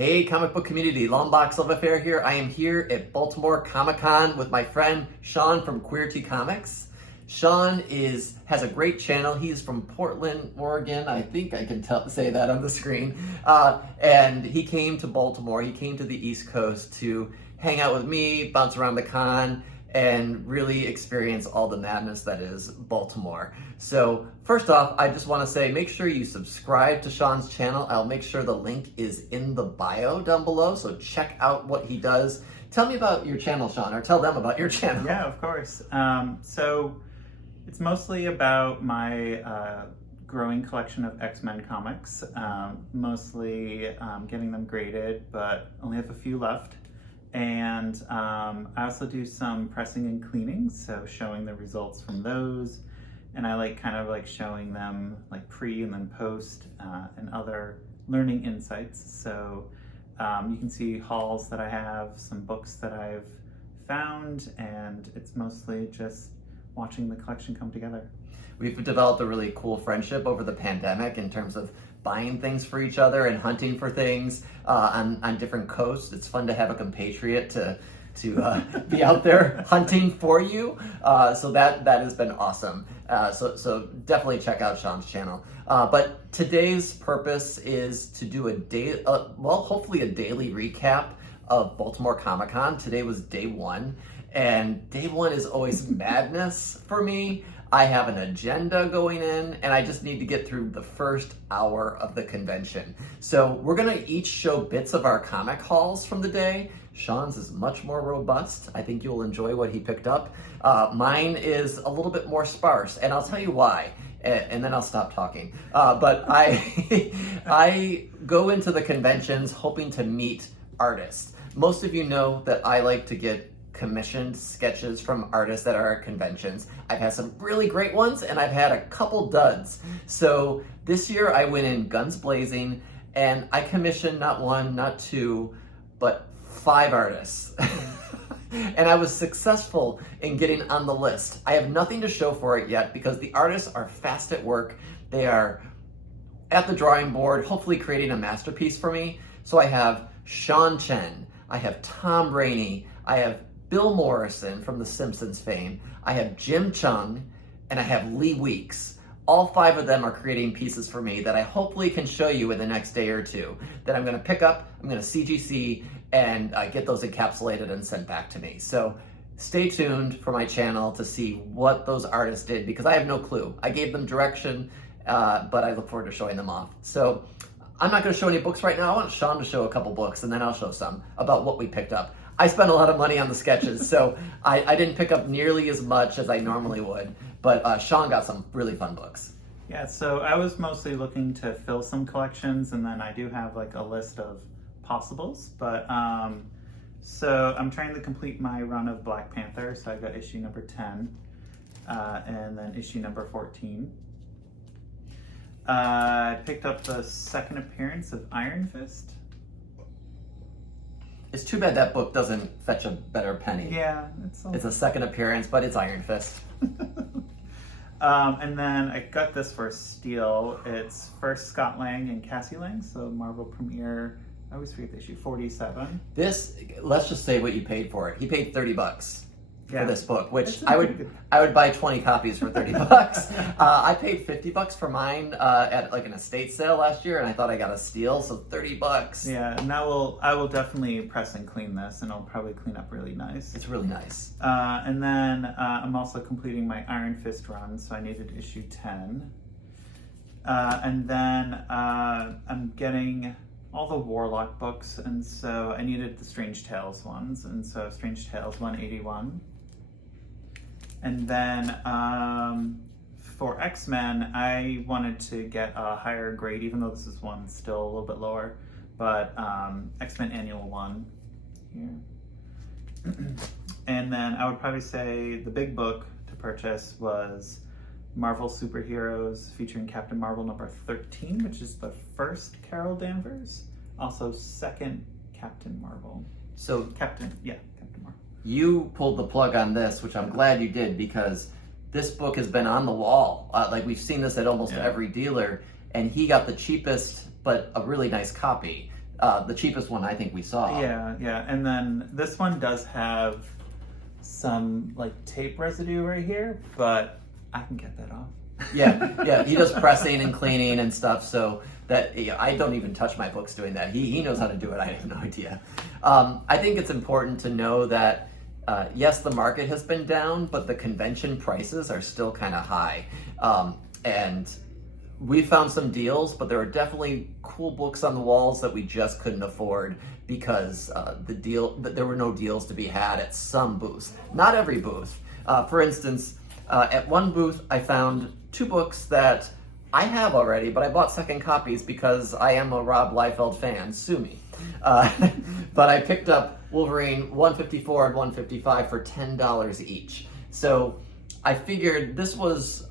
Hey, comic book community, Long Box Love Affair here. I am here at Baltimore Comic Con with my friend Sean from Queerty Comics. Sean has a great channel. He's from Portland, Oregon. I think I can say that on the screen. And he came to Baltimore. He came to the East Coast to hang out with me, bounce around the con, and really experience all the madness that is Baltimore. So first off, I just want to say, make sure you subscribe to Sean's channel. I'll make sure the link is in the bio down below, so check out what he does. Tell me about your channel, Sean, or tell them about your channel. Yeah, of course. So it's mostly about my growing collection of X-Men comics, mostly getting them graded, but only have a few left. And I also do some pressing and cleaning, so showing the results from those. And I like showing them like pre and then post and other learning insights. So you can see hauls that I have, some books that I've found, and it's mostly just watching the collection come together. We've developed a really cool friendship over the pandemic in terms of buying things for each other and hunting for things on different coasts. It's fun to have a compatriot to be out there hunting for you. So that has been awesome. So definitely check out Sean's channel. But today's purpose is to do hopefully a daily recap of Baltimore Comic Con. Today was day one, and day one is always madness for me. I have an agenda going in, and I just need to get through the first hour of the convention. So we're gonna each show bits of our comic hauls from the day. Sean's is much more robust. I think you'll enjoy what he picked up. Mine is a little bit more sparse, and I'll tell you why, and then I'll stop talking. But I go into the conventions hoping to meet artists. Most of you know that I like to get commissioned sketches from artists that are at conventions. I've had some really great ones, and I've had a couple duds. So this year I went in guns blazing, and I commissioned not one, not two, but 5 artists. And I was successful in getting on the list. I have nothing to show for it yet because the artists are fast at work. They are at the drawing board, hopefully creating a masterpiece for me. So I have Sean Chen, I have Tom Rainey, I have Bill Morrison from The Simpsons fame, I have Jim Chung, and I have Lee Weeks. All 5 of them are creating pieces for me that I hopefully can show you in the next day or two, that I'm gonna pick up, I'm gonna CGC, and get those encapsulated and sent back to me. So stay tuned for my channel to see what those artists did, because I have no clue. I gave them direction, but I look forward to showing them off. So I'm not gonna show any books right now. I want Sean to show a couple books, and then I'll show some about what we picked up. I spent a lot of money on the sketches, so I didn't pick up nearly as much as I normally would, but Sean got some really fun books. Yeah, so I was mostly looking to fill some collections, and then I do have like a list of possibles, but so I'm trying to complete my run of Black Panther, so I got issue number 10, and then issue number 14. I picked up the second appearance of Iron Fist. It's too bad that book doesn't fetch a better penny. Yeah, it's a second appearance, but it's Iron Fist. And then I got this for steal. It's first Scott Lang and Cassie Lang, so Marvel Premiere, I always forget the issue, 47. This, let's just say what you paid for it. He paid $30 for this book, which It's I would buy 20 copies for $30. I paid $50 for mine at like an estate sale last year, and I thought I got a steal, so $30. Yeah, and I will definitely press and clean this, and I'll probably clean up really nice. It's really nice. And then I'm also completing my Iron Fist run, so I needed issue 10. And then I'm getting all the Warlock books, and so I needed the Strange Tales ones, and so Strange Tales 181. And then for X-Men, I wanted to get a higher grade, even though this is one still a little bit lower, but X-Men Annual 1 here. And then I would probably say the big book to purchase was Marvel Superheroes featuring Captain Marvel number 13, which is the first Carol Danvers, also second Captain Marvel. So Captain Marvel. You pulled the plug on this, which I'm glad you did, because this book has been on the wall. Like we've seen this at almost every dealer, and he got the cheapest, but a really nice copy. the cheapest one I think we saw. Yeah. And then this one does have some like tape residue right here, but I can get that off. Yeah. He does pressing and cleaning and stuff, so that I don't even touch my books doing that. He knows how to do it. I have no idea. I think it's important to know that yes, the market has been down, but the convention prices are still kind of high. And we found some deals, but there are definitely cool books on the walls that we just couldn't afford because there were no deals to be had at some booths. Not every booth. For instance, at one booth, I found 2 books that I have already, but I bought second copies because I am a Rob Liefeld fan. Sue me. But I picked up Wolverine 154 and 155 for $10 each. So I figured this was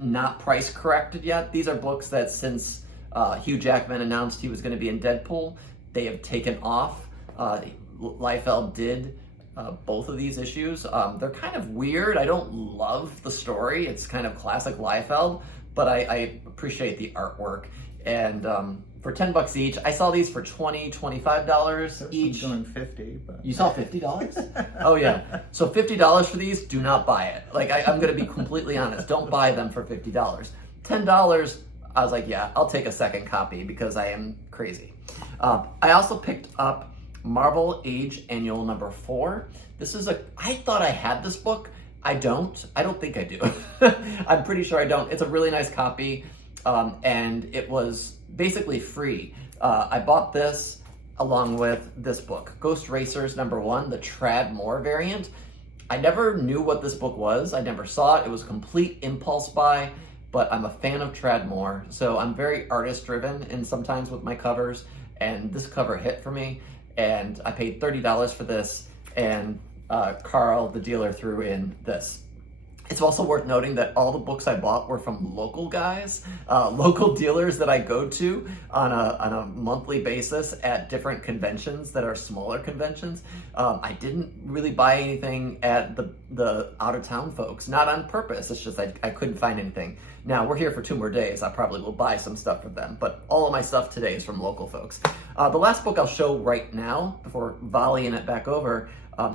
not price corrected yet. These are books that since Hugh Jackman announced he was going to be in Deadpool, they have taken off. Liefeld did both of these issues. They're kind of weird. I don't love the story. It's kind of classic Liefeld, but I appreciate the artwork. And for $10 each, I saw these for $20, $25 each. I'm going 50, but you saw $50? Oh yeah. So $50 for these, do not buy it. Like I'm going to be completely honest. Don't buy them for $50. $10, I was like, yeah, I'll take a second copy because I am crazy. I also picked up Marvel Age Annual number 4. This is I thought I had this book. I don't think I do. I'm pretty sure I don't. It's a really nice copy. And it was basically free. I bought this along with this book, Ghost Racers number 1, the Trad Moore variant. I never knew what this book was. I never saw it. It was a complete impulse buy, but I'm a fan of Trad Moore, so I'm very artist driven and sometimes with my covers, and this cover hit for me, and I paid $30 for this, and Carl, the dealer, threw in this. It's also worth noting that all the books I bought were from local guys, local dealers that I go to on a monthly basis at different conventions that are smaller conventions. I didn't really buy anything at the out-of-town folks, not on purpose. It's just I couldn't find anything. Now, we're here for 2 more days. I probably will buy some stuff from them, but all of my stuff today is from local folks. The last book I'll show right now, before volleying it back over,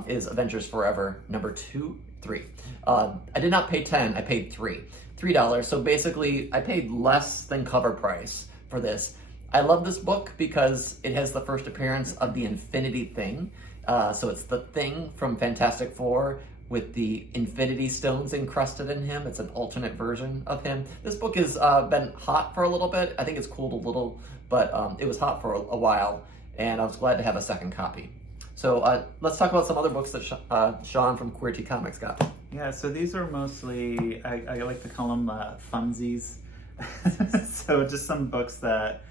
is Avengers Forever, number 2, 3. I did not pay 10, I paid $3. So basically, I paid less than cover price for this. I love this book because it has the first appearance of the Infinity Thing. So it's the Thing from Fantastic Four with the Infinity Stones encrusted in him. It's an alternate version of him. This book has been hot for a little bit. I think it's cooled a little, but it was hot for a while, and I was glad to have a second copy. So let's talk about some other books that Sean from QWERTY Comics got. Yeah, so these are mostly, I like to call them funsies. So just some books that,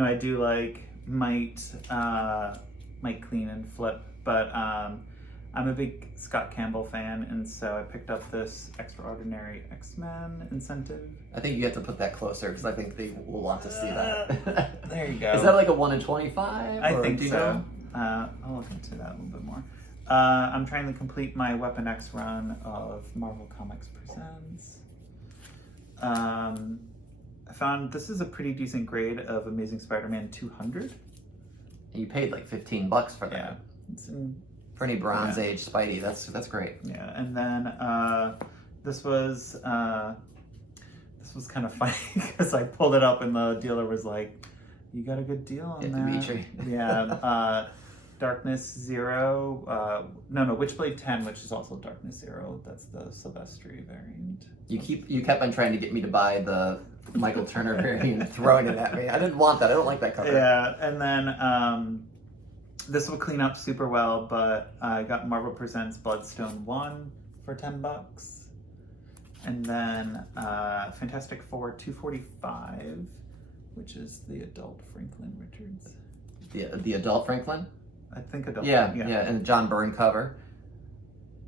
I do like, might clean and flip, but I'm a big Scott Campbell fan, and so I picked up this Extraordinary X-Men incentive. I think you have to put that closer because I think they will want to see that. There you go. Is that like a 1 in 25? I think do you so. know? I'll look into that a little bit more. I'm trying to complete my Weapon X run of Marvel Comics Presents. I found this is a pretty decent grade of Amazing Spider-Man 200. You paid like $15 for that. Yeah, it's in, for any Bronze Age Spidey, that's great. Yeah, and then this was kind of funny because I pulled it up and the dealer was like, "You got a good deal on that." Dimitri. Yeah. Darkness Zero, Witchblade 10, which is also Darkness Zero. That's the Silvestri variant. You kept on trying to get me to buy the Michael Turner variant, throwing it at me. I didn't want that. I don't like that cover. Yeah, and then this will clean up super well, but I got Marvel Presents Bloodstone 1 for $10, and then Fantastic Four 245, which is the adult Franklin Richards. The adult Franklin? I think adult. Yeah, and John Byrne cover.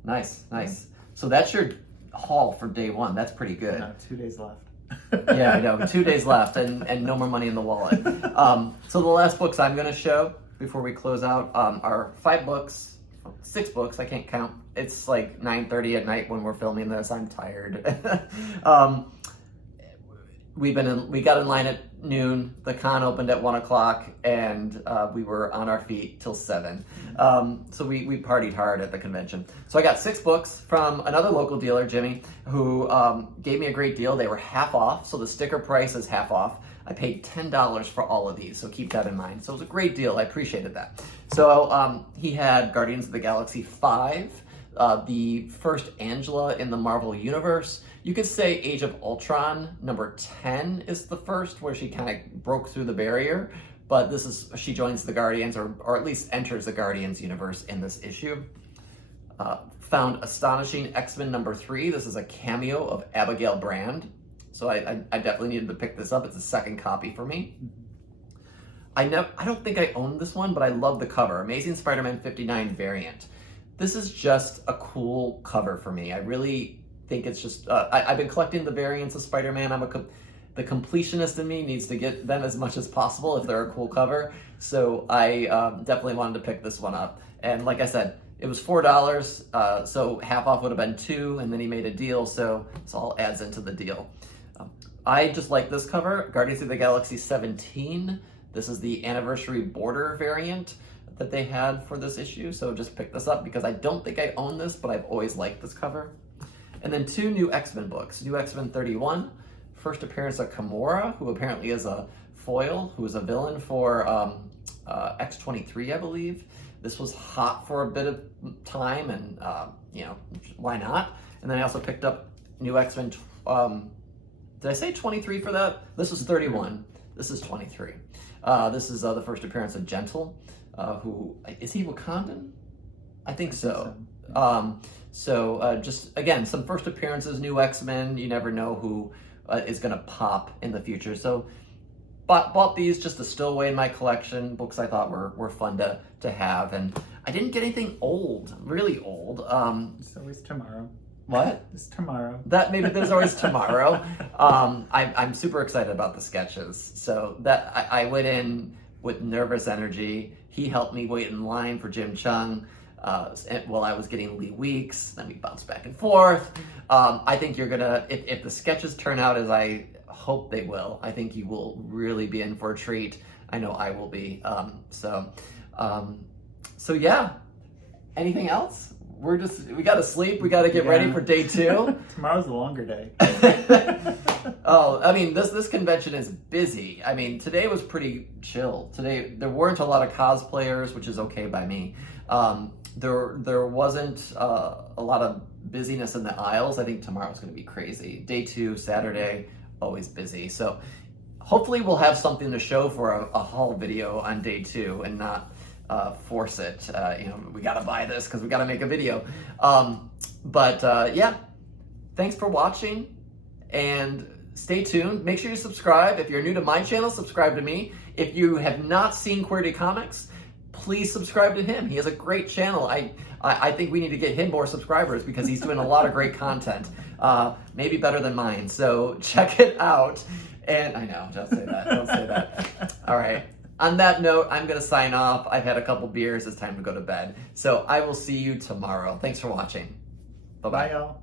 Nice. So that's your haul for day 1. That's pretty good. No, 2 days left. Yeah, I know. 2 days left and no more money in the wallet. So the last books I'm going to show before we close out are 5 books, 6 books. I can't count. It's like 9:30 at night when we're filming this. I'm tired. we got in line at noon. The con opened at 1 o'clock, and we were on our feet till 7. So we partied hard at the convention. So I got 6 books from another local dealer, Jimmy, who gave me a great deal. They were half off, so the sticker price is half off. I paid $10 for all of these, so keep that in mind. So it was a great deal. I appreciated that. So he had Guardians of the Galaxy 5, the first Angela in the Marvel Universe. You could say Age of Ultron number 10 is the first, where she kind of broke through the barrier, but she joins the Guardians, or at least enters the Guardians universe in this issue. Found Astonishing X-Men number 3. This is a cameo of Abigail Brand, so I definitely needed to pick this up. It's a second copy for me. I don't think I owned this one, but I love the cover. Amazing Spider-Man 59 variant. This is just a cool cover for me. I really think it's just, I've been collecting the variants of Spider-Man. The completionist in me needs to get them as much as possible if they're a cool cover. So I definitely wanted to pick this one up. And like I said, it was $4, so half off would have been $2, and then he made a deal, so this all adds into the deal. I just like this cover, Guardians of the Galaxy 17. This is the anniversary border variant that they had for this issue, so just pick this up because I don't think I own this, but I've always liked this cover. And then 2 new X-Men books. New X-Men 31, first appearance of Gamora, who apparently is a foil, who is a villain for X-23, I believe. This was hot for a bit of time, and why not? And then I also picked up new X-Men, did I say 23 for that? This was 31. This is 23. This is the first appearance of Gentle, who, is he Wakandan? I think so. Just, again, some first appearances, new X-Men. You never know who is going to pop in the future. So bought these just to stow away in my collection. Books I thought were fun to have. And I didn't get anything old, really old. It's always tomorrow. What? It's tomorrow. Maybe there's always tomorrow. I'm super excited about the sketches. So that I went in with nervous energy. He helped me wait in line for Jim Chung while I was getting Lee Weeks. Then we bounced back and forth. I think you're gonna, if the sketches turn out as I hope they will, I think you will really be in for a treat. I know I will be. So yeah. Anything else? We gotta sleep. We gotta get ready for day 2. Tomorrow's a longer day. Oh, I mean, this convention is busy. I mean, today was pretty chill. Today, there weren't a lot of cosplayers, which is okay by me. There wasn't a lot of busyness in the aisles. I think tomorrow's gonna be crazy. Day 2, Saturday, always busy. So hopefully we'll have something to show for a haul video on day 2 and not force it. We gotta buy this because we gotta make a video. Yeah, thanks for watching and stay tuned. Make sure you subscribe. If you're new to my channel, subscribe to me. If you have not seen Queerty Comics, please subscribe to him. He has a great channel. I think we need to get him more subscribers because he's doing a lot of great content, maybe better than mine. So check it out. And I know, don't say that. Don't say that. All right. On that note, I'm going to sign off. I've had a couple beers. It's time to go to bed. So I will see you tomorrow. Thanks for watching. Bye-bye. Bye, y'all.